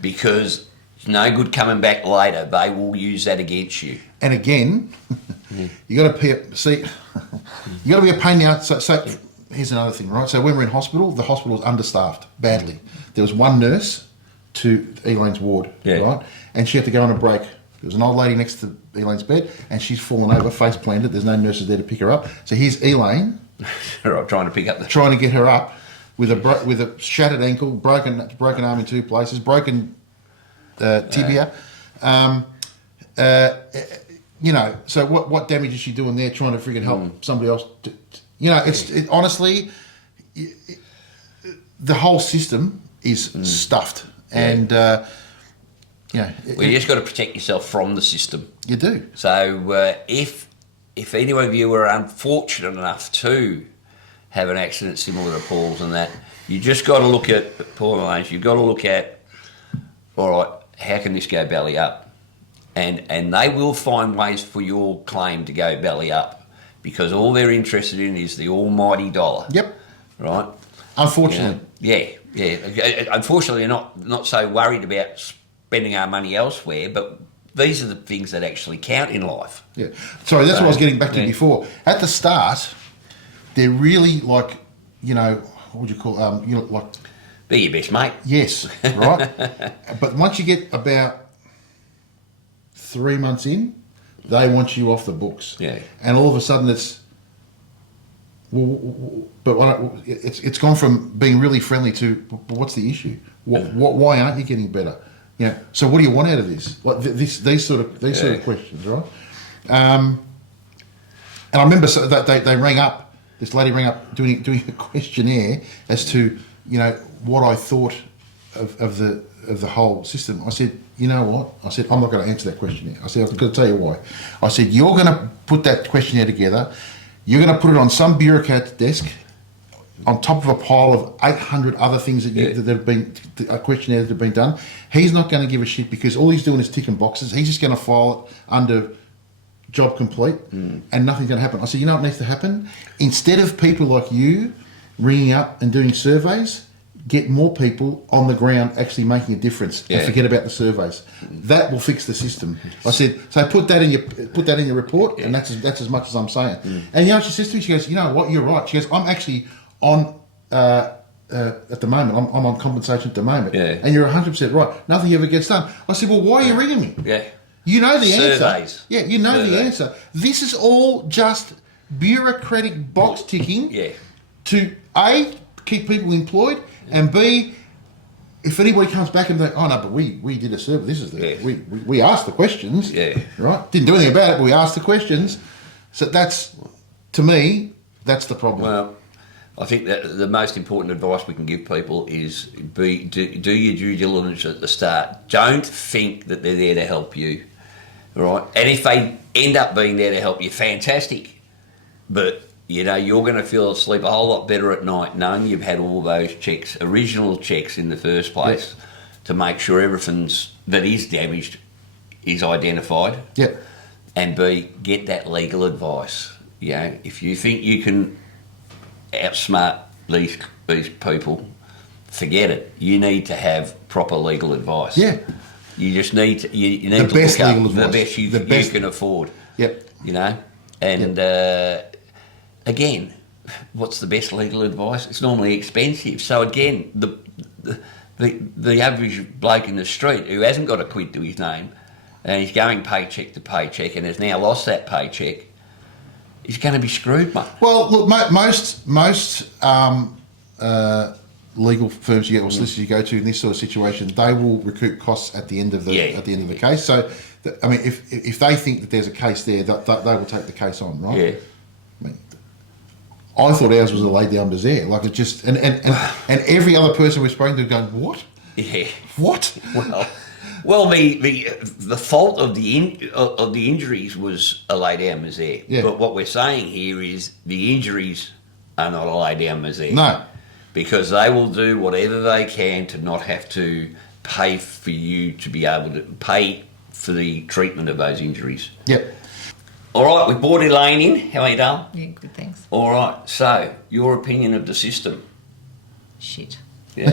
because it's no good coming back later. They will use that against you. And again, you got to you got to be a pain in the ass. So here's another thing, right? So when we're in hospital, the hospital is understaffed badly. There was one nurse to Elaine's ward, right? And she had to go on a break. There was an old lady next to Elaine's bed, and she's fallen over, face planted. There's no nurses there to pick her up. So here's Elaine, Right, trying to get her up with a shattered ankle, broken arm in two places, broken tibia. So what damage is she doing there? Trying to freaking help somebody else. Honestly, the whole system is stuffed, and. You just got to protect yourself from the system. You do. So if any of you were unfortunate enough to have an accident similar to Paul's and that, you just got to look at Paul and Elaine's. You've got to look at, all right, how can this go belly up? And they will find ways for your claim to go belly up, because all they're interested in is the almighty dollar. Yep. Right. Unfortunately. Yeah. Unfortunately, they're not so worried about spending our money elsewhere, but these are the things that actually count in life. Yeah. Sorry, that's what I was getting back to before. At the start, they're really like, what would you call, like... Be your best mate. Yes, right? But once you get about 3 months in, they want you off the books. Yeah. And all of a sudden it's... it's gone from being really friendly to, what's the issue? Why aren't you getting better? So what do you want out of this? Like these sort of questions, right? And I remember that they rang up. This lady rang up doing a questionnaire as to what I thought of the whole system. I said, you know what? I said, I'm not going to answer that questionnaire. I said, I'm going to tell you why. I said, you're going to put that questionnaire together. You're going to put it on some bureaucrat's desk, on top of a pile of 800 other things that have been questionnaires that have been done. He's not going to give a shit, because all he's doing is ticking boxes. He's just going to file it under job complete, and nothing's going to happen. I said, you know what needs to happen? Instead of people like you ringing up and doing surveys, get more people on the ground actually making a difference, and forget about the surveys. That will fix the system. I said, so put that in your report, and that's as much as I'm saying. And you know, she says to me, she goes, you know what, you're right. She goes, I'm actually on at the moment. I'm on compensation at the moment, and you're 100% right. Nothing ever gets done. I said, well, why are you ringing me? Yeah. You know the Surveys. answer. Yeah, you know the answer. This is all just bureaucratic box ticking to A, keep people employed, and B, if anybody comes back and think, oh no, but we did a survey, this is we asked the questions, right? Didn't do anything about it, but we asked the questions. So that's, to me, that's the problem. Well, I think that the most important advice we can give people is do your due diligence at the start. Don't think that they're there to help you, right? And if they end up being there to help you, fantastic. But, you know, you're going to feel asleep a whole lot better at night knowing you've had all those checks, original checks in the first place, to make sure everything that is damaged is identified. Yep. And B, get that legal advice. You know, if you think you can outsmart these people, forget it. You need to have proper legal advice. Yeah. You just need to, you need the to best look up legal advice. the best you can afford. Yep. You know? And again, what's the best legal advice? It's normally expensive. So again, the average bloke in the street who hasn't got a quid to his name and he's going paycheck to paycheck and has now lost that paycheck, he's going to be screwed, mate. Well, look, most legal firms you get or solicitors you go to in this sort of situation, they will recoup costs at the end of the case. So, I mean, if they think that there's a case there, they will take the case on, right? Yeah. I mean, I thought ours was a lay down misère. Like it just and every other person we've spoken to going, what? Yeah. What? Well, the fault of the injuries was a lay down misère. Yeah. But what we're saying here is the injuries are not a lay down misère. No. Because they will do whatever they can to not have to pay for you to be able to pay for the treatment of those injuries. Yep. All right, we brought Elaine in. How are you, darling? Yeah, good, thanks. All right, so your opinion of the system? Shit. Yeah.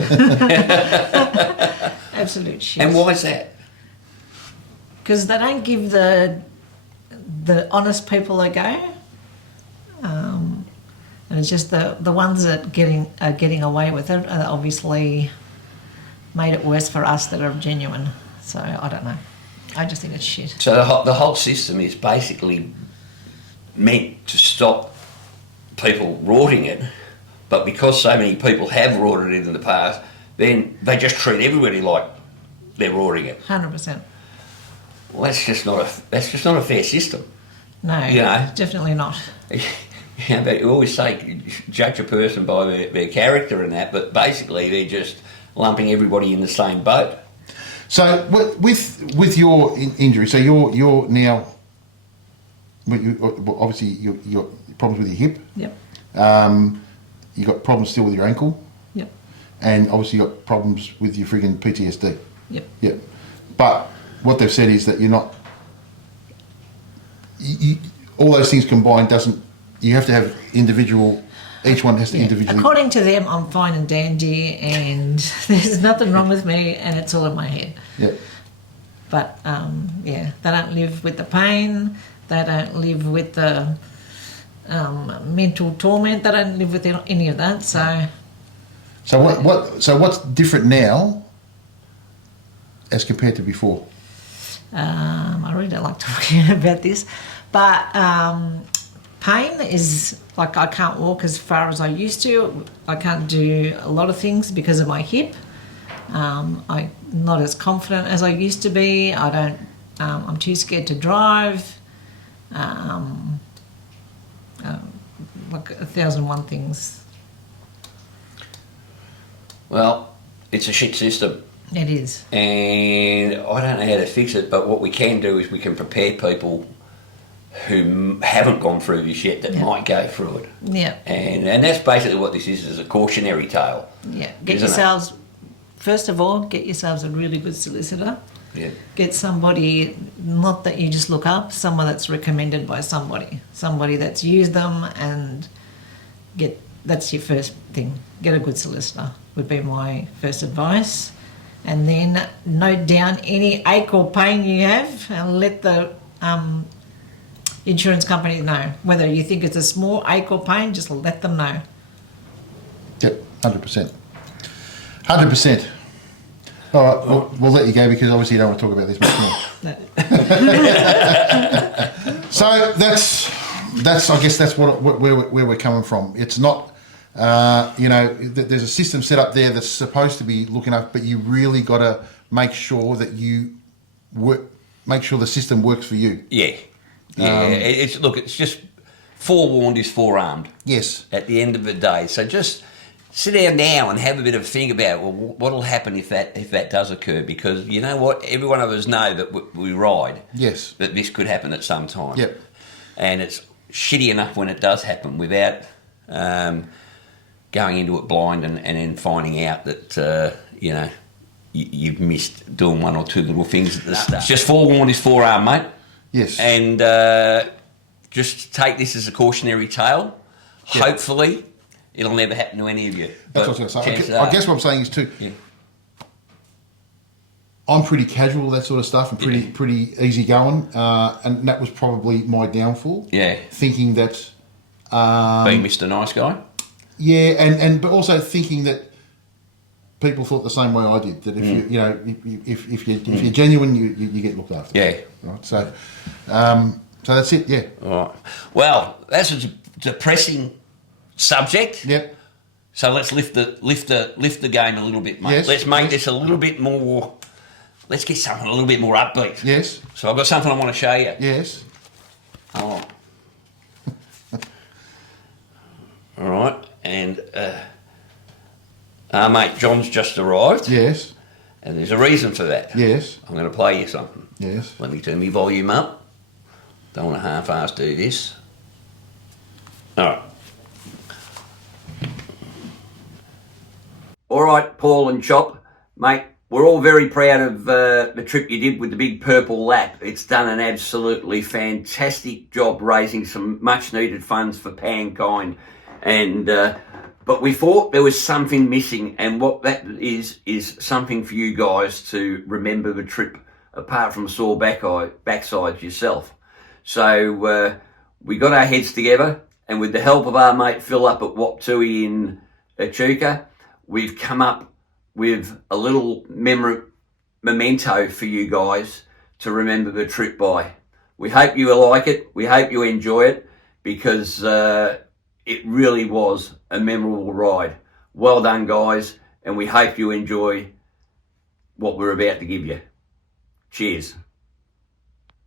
Absolute shit. And why is that? Because they don't give the honest people a go. And it's just the ones that are getting away with it are obviously made it worse for us that are genuine. So I don't know. I just think it's shit. So the whole system is basically meant to stop people rorting it, but because so many people have rorted it in the past, then they just treat everybody like they're rorting it. 100%. Well, that's just not a fair system. No, You know? definitely not. Yeah, but you always say judge a person by their character and that, but basically they're just lumping everybody in the same boat. So with your injury, so you're now obviously you got problems with your hip. Yep. You got problems still with your ankle. Yep. And obviously you got problems with your friggin' PTSD. Yep. Yep. But what they've said is that you're not. All those things combined doesn't. You have to have individual. Each one has to individually. According to them, I'm fine and dandy, and there's nothing wrong with me, and it's all in my head. Yeah. But they don't live with the pain. They don't live with the mental torment. They don't live with any of that. So what's different now as compared to before? I really don't like talking about this, but pain is like I can't walk as far as I used to. I can't do a lot of things because of my hip. I'm not as confident as I used to be. I don't. I'm too scared to drive. Like 1,001 things. Well, it's a shit system. It is. And I don't know how to fix it, but what we can do is we can prepare people who haven't gone through this yet that might go through it. Yeah. And that's basically what this is a cautionary tale. Yeah. Isn't First of all, get yourselves a really good solicitor. Yeah. Get somebody not that you just look up, someone that's recommended by somebody that's used them, and that's your first thing. Get a good solicitor would be my first advice. And then note down any ache or pain you have and let the insurance company know. Whether you think it's a small ache or pain, just let them know. Yep, 100%. 100%. All right, we'll let you go because obviously you don't want to talk about this much more. So that's I guess that's where we're coming from. It's not, there's a system set up there that's supposed to be looking up, but you really got to make sure that make sure the system works for you. Yeah. It's just forewarned is forearmed. Yes. At the end of the day, so just sit down now and have a bit of a think about what'll happen if that does occur, because you know what, every one of us know that we ride. Yes. That this could happen at some time. Yep. And it's shitty enough when it does happen without going into it blind and then finding out that you've missed doing one or two little things at the start. Just forewarned is forearmed, mate. Yes. And just take this as a cautionary tale. Yep. Hopefully, it'll never happen to any of you. That's what I was going to say. I guess what I'm saying is too. Yeah. I'm pretty casual, that sort of stuff, and pretty easy going, and that was probably my downfall. Yeah. Thinking that being Mr. Nice Guy. Yeah, but also thinking that people thought the same way I did. That if you're genuine, you get looked after. Yeah. Right. So that's it. Yeah. All right. Well, that's a depressing subject. Yep. So let's lift the game a little bit, mate. Yes. Let's make this a little bit more. Let's get something a little bit more upbeat. Yes. So I've got something I want to show you. Yes. Oh. All right. And our mate John's just arrived. Yes. And there's a reason for that. Yes. I'm going to play you something. Yes. Let me turn my volume up. Don't want to half-ass do this. All right. All right, Paul and Chop, mate, we're all very proud of the trip you did with the big purple lap. It's done an absolutely fantastic job raising some much-needed funds for mankind. And but we thought there was something missing, and what that is something for you guys to remember the trip, apart from sore backsides yourself. So we got our heads together, and with the help of our mate Phil up at Waptui in Echuca, we've come up with a little memento for you guys to remember the trip by. We hope you will like it. We hope you enjoy it, because it really was a memorable ride. Well done, guys, and we hope you enjoy what we're about to give you. Cheers.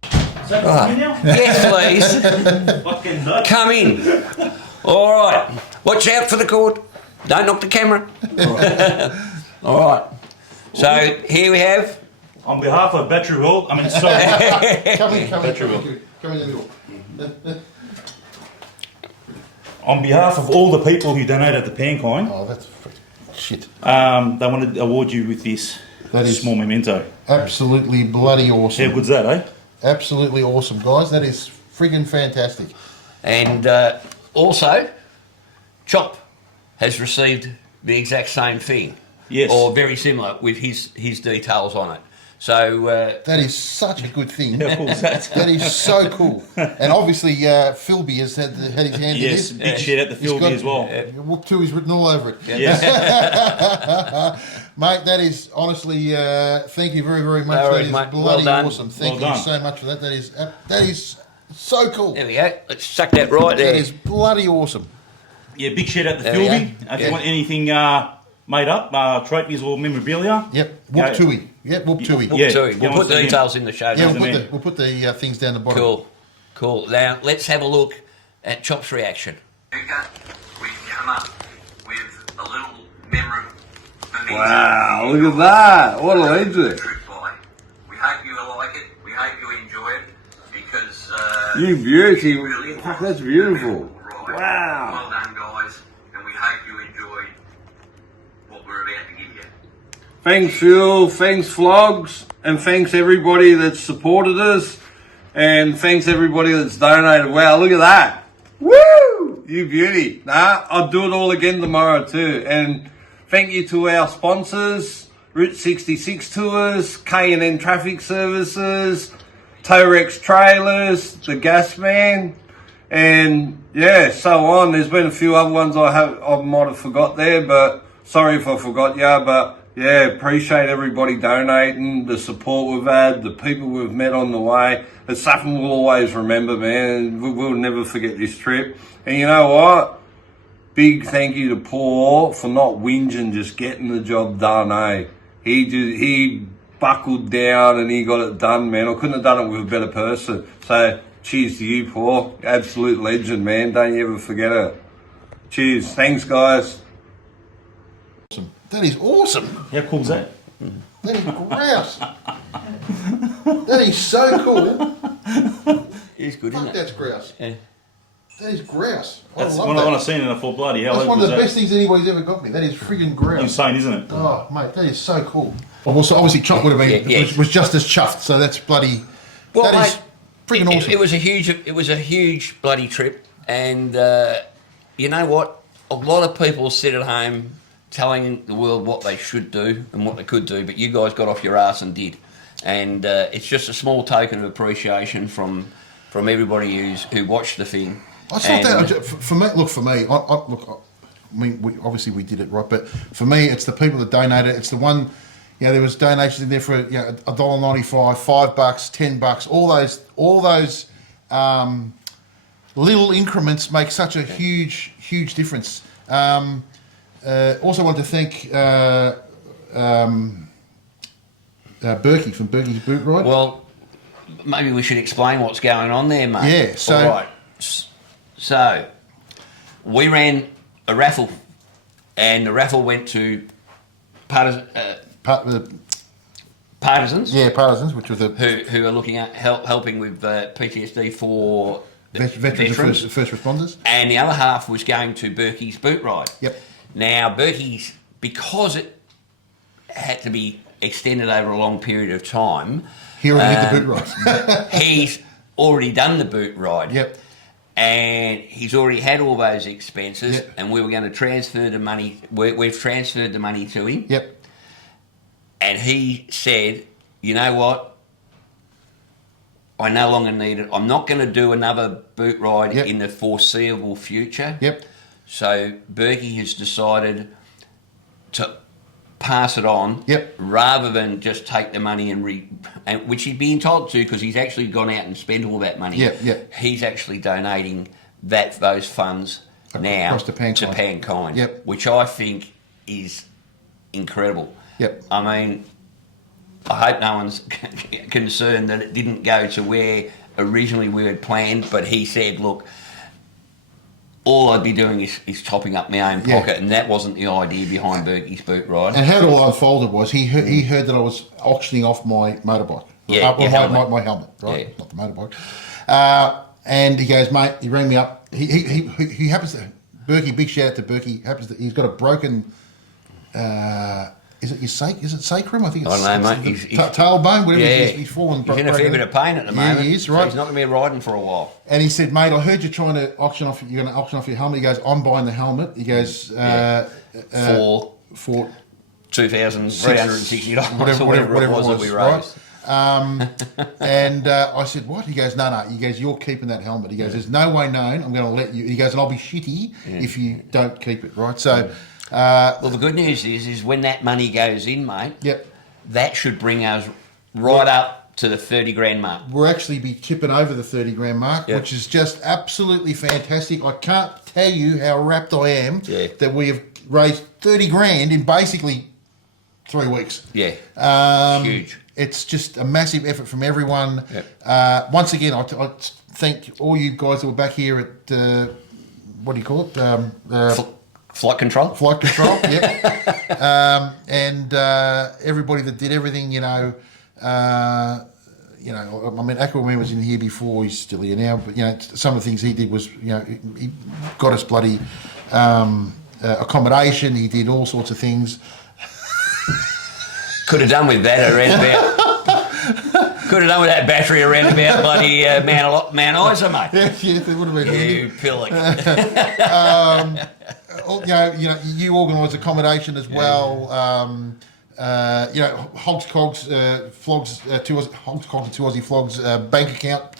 Is that me now? Yes, please. Fucking nuts. Come in. All right. Watch out for the cord. Don't knock the camera. All right. So here we have. On behalf of Battery World, sorry. Come in the middle. On behalf of all the people who donated the Pankind, Oh, that's shit. they wanted to award you with this small memento. Absolutely bloody awesome. How good's that, eh? Absolutely awesome, guys. That is friggin' fantastic. And also, Chop has received the exact same thing. Yes. Or very similar with his details on it. So that is such a good thing. How cool is that? That is so cool. And obviously, Philby has had his hand in Yes, this. big shout out to Philby as well. Whoop 2 is written all over it. Yes. Mate, that is honestly, thank you very, very much. No That worries, is mate. bloody Well done. awesome. Thank Well you done. so much for that. That is so cool. there we go. Let's chuck that right there. That is bloody awesome. Yeah, big shout out to There we Philby. go. If you want anything made up, trophies or memorabilia. Yep, Whoop Tui. Yep, Whoop Tui. Yeah. Sorry, we'll Go put on, details in the show Yeah, notes. we'll put the things down the bottom. Cool. Now, let's have a look at Chop's reaction. We've come up with a little memorabilia. Wow, look at that. What a legend. We hope you will like it. We hope you enjoy it, because You beauty. really Fuck, was that's beautiful. a memorable ride. Wow. Well done, guys, and we hope you enjoy what we're about to give you. Thanks, Phil. Thanks, Flogs. and thanks everybody that's supported us, and thanks everybody that's donated. Wow, look at that. Woo! You beauty. Nah, I'll do it all again tomorrow too. And thank you to our sponsors, Route 66 Tours, K&N Traffic Services, Torex Trailers, The Gas Man, and yeah, so on. There's been a few other ones I might have forgot there, but sorry if I forgot ya. But yeah, appreciate everybody donating, the support we've had, the people we've met on the way. It's something we'll always remember, man. We'll never forget this trip. And you know what? Big thank you to Paul for not whinging, just getting the job done, eh? He buckled down and he got it done, man. I couldn't have done it with a better person. So cheers to you, Paul. Absolute legend, man. Don't you ever forget it. Cheers. Thanks, guys. Awesome. That is awesome. How cool's that? That is grouse. That is so cool. It's good, Fuck, isn't it? that's grouse. Yeah. That is grouse. That's I love when that. I seen it in a full bloody hell. That's how one of good the is best things anybody's ever got me. That is friggin' grouse. Insane, isn't it? Oh, mate, that is so cool. Well, so obviously Chop would have been Yeah. was just as chuffed. So that's bloody. Well, that is mate, friggin' awesome. It was a huge bloody trip, and you know what? A lot of people sit at home telling the world what they should do and what they could do, but you guys got off your ass and did, and it's just a small token of appreciation from everybody who watched the thing. I thought that for me. Look, for me, I mean, obviously we did it right, but for me, it's the people that donated. It's the one. You know, there was donations in there for $1.95, $5, $10, all those little increments make such a huge difference. Also want to thank Berkey from Berkey's Boot Ride. Well, maybe we should explain what's going on there, mate. Yeah, so- All right. So, we ran a raffle, and the raffle went to Partisans, Partisans, which was a who are looking at helping with PTSD for veterans and first responders. and the other half was going to Berkey's Boot Ride. Yep. Now, Berkey's, because it had to be extended over a long period of time, He already did the boot ride. he's already done the boot ride. Yep. And he's already had all those expenses, Yep. and we were going to transfer the money. We've transferred the money to him. Yep. And he said, you know what? I no longer need it. I'm not going to do another boot ride Yep. in the foreseeable future. Yep. So Berkey has decided to pass it on, Yep. rather than just take the money and which he'd be entitled to because he's actually gone out and spent all that money. Yep, yep. He's actually donating those funds now Across to Pankind. Pankind, Yep. which I think is incredible. Yep. I mean, I hope no one's concerned that it didn't go to where originally we had planned, but he said, look, all I'd be doing is topping up my own Yeah. pocket, and that wasn't the idea behind Berkey's Boot Ride. And how it all unfolded was he heard that I was auctioning off my motorbike. Yeah, your my helmet. my helmet, right? Yeah. Not the motorbike. And he goes, mate, he rang me up. He happens to, Berkey, big shout out to Berkey, he's got a broken, is it sacrum? I think it's I don't know, mate. it's the tailbone, whatever Yeah, he's fallen. He's in a fair bit of pain at the Yeah, moment. he is, so right. he's not going to be riding for a while. And he said, mate, I heard you're trying to auction off, you're going to auction off your helmet. He goes, I'm buying the helmet. He goes, For for $2,360 or whatever it was that we raised. And I said, what? He goes, no. He goes, you're keeping that helmet. He goes, there's no way known I'm going to let you. He goes, and I'll be shitty if you don't keep it, right? So, Well, the good news is when that money goes in, mate, yep, that should bring us right up to the 30 grand mark. we'll actually be tipping over the 30 grand mark, Yep. which is just absolutely fantastic. I can't tell you how wrapped I am that we have raised 30 grand in basically 3 weeks. Yeah, huge. It's just a massive effort from everyone. Yep. Once again, I thank all you guys that were back here at, what do you call it? Flight control. Flight control, yep. And everybody that did everything, I mean, Aquaman was in here before, he's still here now, but, some of the things he did was, he got us bloody accommodation, he did all sorts of things. Could have done with that around about Could have done with that battery around about bloody Mount Isa, mate. Yes, it would have been. You pillock. You organise accommodation as well. Hogs, Cogs, Flogs, Hogs, Cogs, and 2 Aussie Flogs bank account,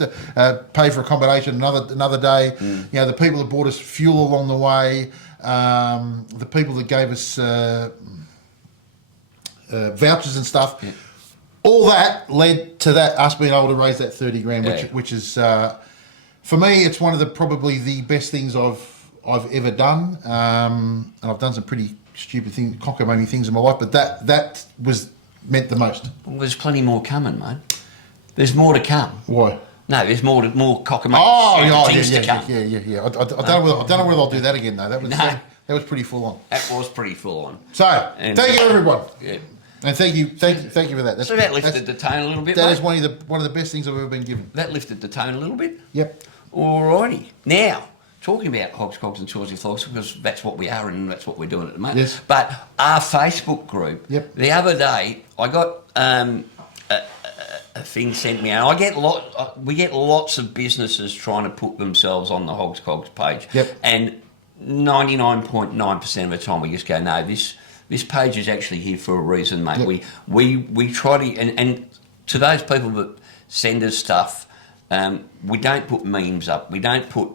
pay for accommodation another day. The people that bought us fuel along the way, the people that gave us vouchers and stuff. Yeah. All that led to us being able to raise that 30 grand, which is for me, it's one of probably the best things I've ever done, and I've done some pretty stupid things, cockamamie things in my life, but that was meant the most. Well, there's plenty more coming, mate. There's more to come. Why? No, there's more cockamamie things to come. Yeah. I don't know whether I'll do that again though. That was pretty full on. That was pretty full on. So thank you everyone. Yeah. And thank you for that. So that lifted the tone a little bit. That is one of the best things I've ever been given. That lifted the tone a little bit. Yep. Alrighty. Now, talking about Hogs, Cogs and 2 Aussie Flogs, because that's what we are and that's what we're doing at the moment. Yes. But our Facebook group, the other day, I got a thing sent me out. We get lots of businesses trying to put themselves on the Hogs, Cogs page. Yep. And 99.9% of the time we just go, no, this page is actually here for a reason, mate. Yep. We try to, and to those people that send us stuff, we don't put memes up. We don't put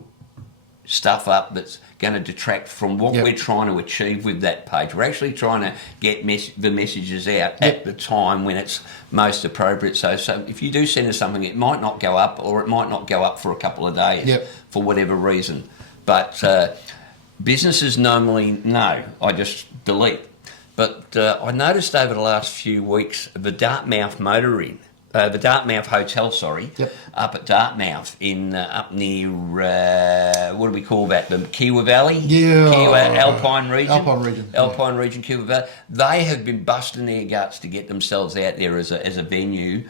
stuff up that's going to detract from what we're trying to achieve with that page. We're actually trying to get the messages out at the time when it's most appropriate. So if you do send us something, it might not go up, or it might not go up for a couple of days for whatever reason. But businesses normally know. I just delete. But I noticed over the last few weeks the Dartmouth Hotel, up at Dartmouth up near, what do we call that, the Kiwa Valley? Yeah. Kiwa, Alpine region, Kiwa Valley. They have been busting their guts to get themselves out there as a venue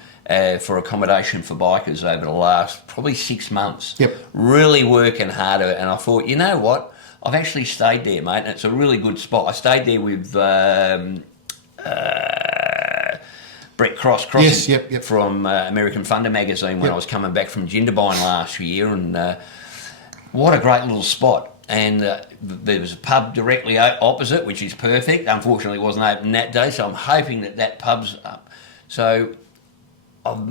for accommodation for bikers over the last probably 6 months. Yep. Really working harder, and I thought, you know what? I've actually stayed there, mate, and it's a really good spot. I stayed there with Brett Crossing from American Thunder magazine when I was coming back from Jindabyne last year, and what a great little spot. And there was a pub directly opposite, which is perfect. Unfortunately, it wasn't open that day, so I'm hoping that pub's up. So I've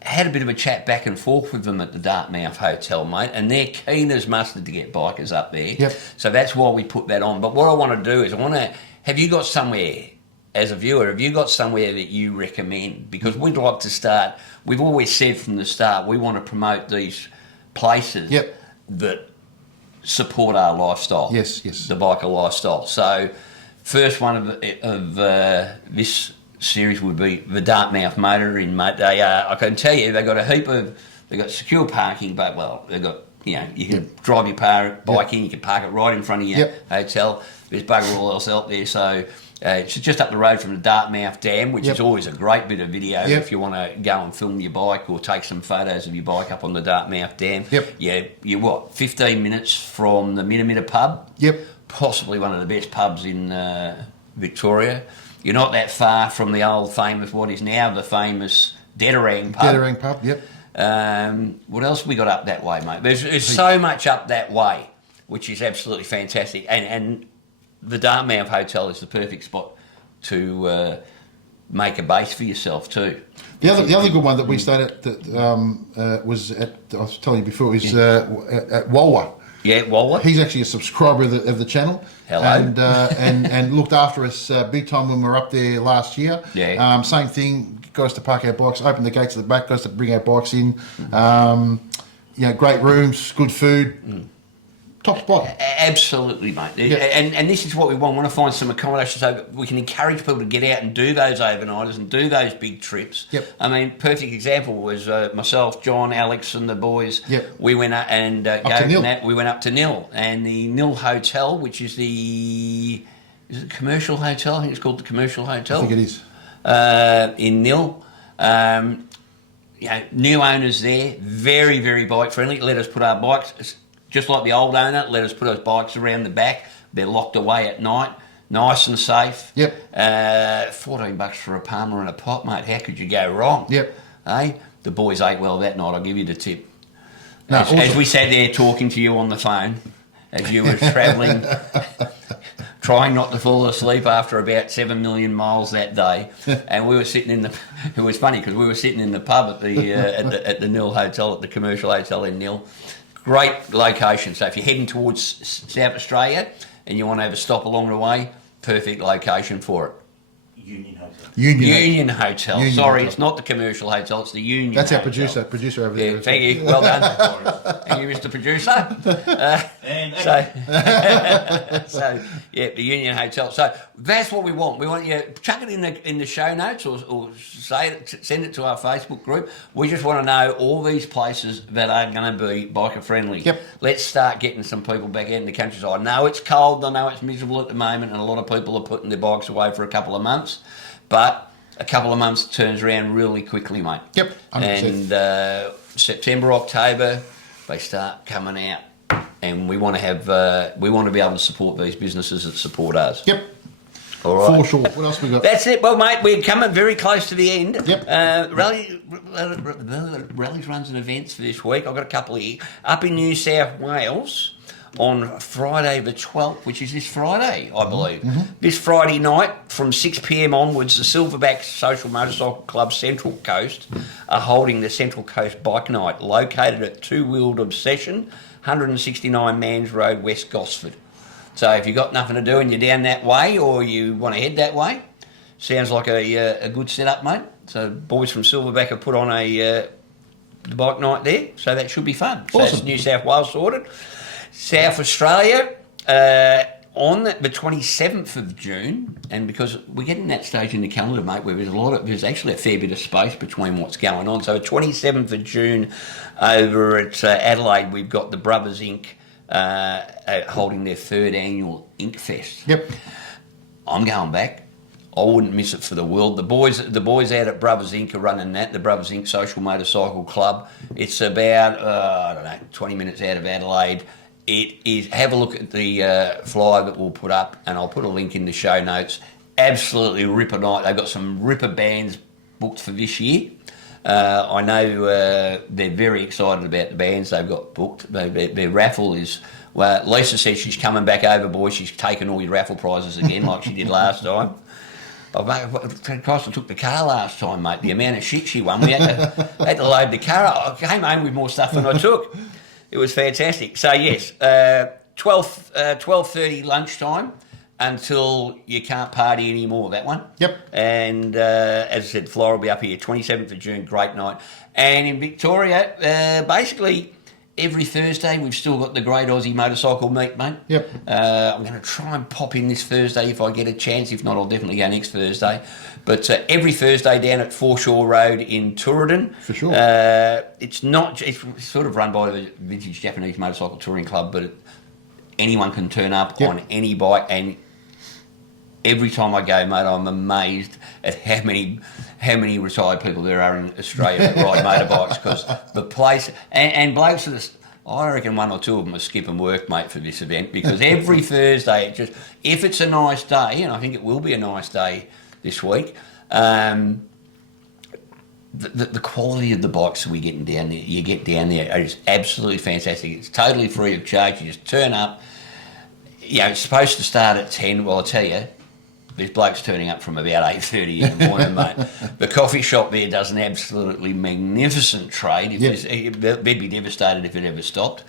had a bit of a chat back and forth with them at the Dartmouth Hotel, mate, and they're keen as mustard to get bikers up there. Yep. So that's why we put that on. But what I want to do is have you got somewhere, as a viewer, have you got somewhere that you recommend? Because we'd like to start, we've always said from the start, we want to promote these places that support our lifestyle. Yes. The biker lifestyle. So first one of this series would be the Dartmouth Motor Inn, mate. They I can tell you, they've got secure parking, but they've got, you can drive your bike in, you can park it right in front of your hotel. There's bugger all else out there, so it's just up the road from the Dartmouth Dam, which is always a great bit of video if you want to go and film your bike or take some photos of your bike up on the Dartmouth Dam. You're 15 minutes from the Minamita pub. Possibly one of the best pubs in Victoria. You're not that far from the old famous, what is now the famous Deadarang pub. Deadarang pub, what else have we got up that way, mate? There's so much up that way, which is absolutely fantastic. And the Dartmouth Hotel is the perfect spot to make a base for yourself too. The other good one that we stayed at that was at, I was telling you before, is at Walwa. Yeah, Walwa. He's actually a subscriber of the channel. Hello. And looked after us big time when we were up there last year. Yeah. Same thing, got us to park our bikes, open the gates at the back, got us to bring our bikes in. Great rooms, good food. Top spot. Absolutely, mate. And this is what we want. We want to find some accommodation so that we can encourage people to get out and do those overnighters and do those big trips. I mean, perfect example was myself, John, Alex and the boys. We went up and we went up to Nil, and the Nil Hotel, which is is it a commercial hotel? I think it's called the Commercial Hotel. I think it is. In Nil. New owners there, very, very bike friendly. Let us put our bikes, just like the old owner, let us put our bikes around the back. They're locked away at night, nice and safe. $14 for a Palmer and a pot, mate. How could you go wrong? the boys ate well that night. I'll give you the tip. No, As we sat there talking to you on the phone, as you were travelling, trying not to fall asleep after about 7 million miles that day, and we were sitting in the. It was funny because we were sitting in the pub at the at the Nil Hotel, at the commercial hotel in Nil. Great location. So if you're heading towards South Australia and you want to have a stop along the way, perfect location for it. Union Hotel. Union Hotel. Union Sorry, Hotel. It's not the commercial hotel, it's the Union That's our Hotel. producer over there. Yeah, thank you. Well done. Thank you, Mr. Producer. And So yeah, the Union Hotel. So that's what we want. We want you chuck it in the show notes or send it to our Facebook group. We just want to know all these places that are going to be biker friendly. Yep. Let's start getting some people back out in the countryside. I know it's cold. I know it's miserable at the moment, and a lot of people are putting their bikes away for a couple of months. But a couple of months turns around really quickly, mate. Yep, 100%. And September, October, they start coming out, and we want to have we want to be able to support these businesses that support us. Yep. All right. For sure. What else we got? That's it. Well, mate, we're coming very close to the end. Yep. Rallies, runs and events for this week. I've got a couple here. Up in New South Wales on Friday the 12th, which is this Friday, I believe. This Friday night from 6 p.m. onwards, the Silverback Social Motorcycle Club Central Coast are holding the Central Coast Bike Night, located at Two Wheeled Obsession, 169 Mans Road, West Gosford. So if you've got nothing to do and you're down that way or you want to head that way, sounds like a good setup, mate. So boys from Silverback have put on the bike night there, so that should be fun. So Awesome. that's New South Wales sorted. South Australia on the 27th of June, and because we're getting that stage in the calendar, mate, where there's actually a fair bit of space between what's going on. So 27th of June over at Adelaide, we've got the Brothers Inc. Holding their 3rd annual Ink Fest. Yep. I'm going back. I wouldn't miss it for the world. The boys out at Brothers Inc. are running that, the Brothers Inc. Social Motorcycle Club. It's about 20 minutes out of Adelaide. It is. Have a look at the flyer that we'll put up, and I'll put a link in the show notes. Absolutely ripper night. They've got some ripper bands booked for this year. I know they're very excited about the bands they've got booked. Their raffle is. Well, Lisa says she's coming back over, boys. She's taken all your raffle prizes again, like she did last time. Oh, mate, Costa took the car last time, mate. The amount of shit she won, we had to load the car up. I came home with more stuff than I took. It was fantastic. So yes, 12:30 lunchtime until you can't party anymore. That one. Yep. And as I said, Flora will be up here 27th of June. Great night. And in Victoria, basically every Thursday we've still got the Great Aussie Motorcycle Meet, mate. Yep. I'm going to try and pop in this Thursday if I get a chance. If not, I'll definitely go next Thursday. But every Thursday down at Foreshore Road in Tooradin. For sure. It's sort of run by the Vintage Japanese Motorcycle Touring Club, but anyone can turn up on any bike. And every time I go, mate, I'm amazed at how many retired people there are in Australia that ride motorbikes, because the place and blokes are I reckon one or two of them are skipping work, mate, for this event, because every Thursday, if it's a nice day, and I think it will be a nice day this week, the quality of the bikes that we getting down there, you get down there, is absolutely fantastic. It's totally free of charge. You just turn up. You know, it's supposed to start at 10. Well, I'll tell you, there's blokes turning up from about 8:30 in the morning, mate. The coffee shop there does an absolutely magnificent trade. They'd be devastated if it ever stopped.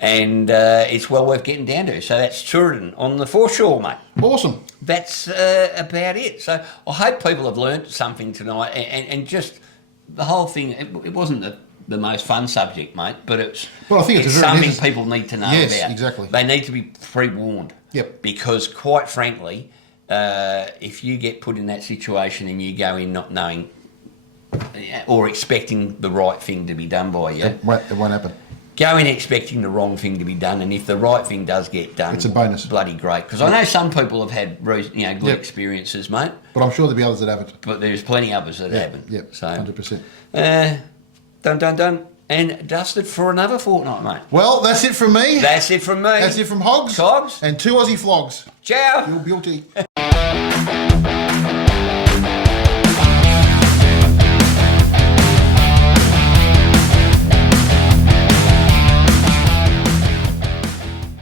And it's well worth getting down to. So that's Tooradin on the foreshore, mate. Awesome. That's about it. So I hope people have learnt something tonight, and just the whole thing. It wasn't the most fun subject, mate, but it's something people need to know about. Yes, exactly. They need to be pre-warned. Yep. Because quite frankly, if you get put in that situation and you go in not knowing or expecting the right thing to be done by you, It won't happen. go in expecting the wrong thing to be done, and if the right thing does get done, It's a bonus. Bloody great. Because I know some people have had good experiences, mate, But I'm sure there'll be others that haven't. but there's plenty others that haven't. Yep, So 100%. Done, and dusted for another fortnight, mate. Well, that's it from me. That's it from me. That's it from Hogs. Cogs. And 2 Aussie Flogs. Ciao. Feel guilty.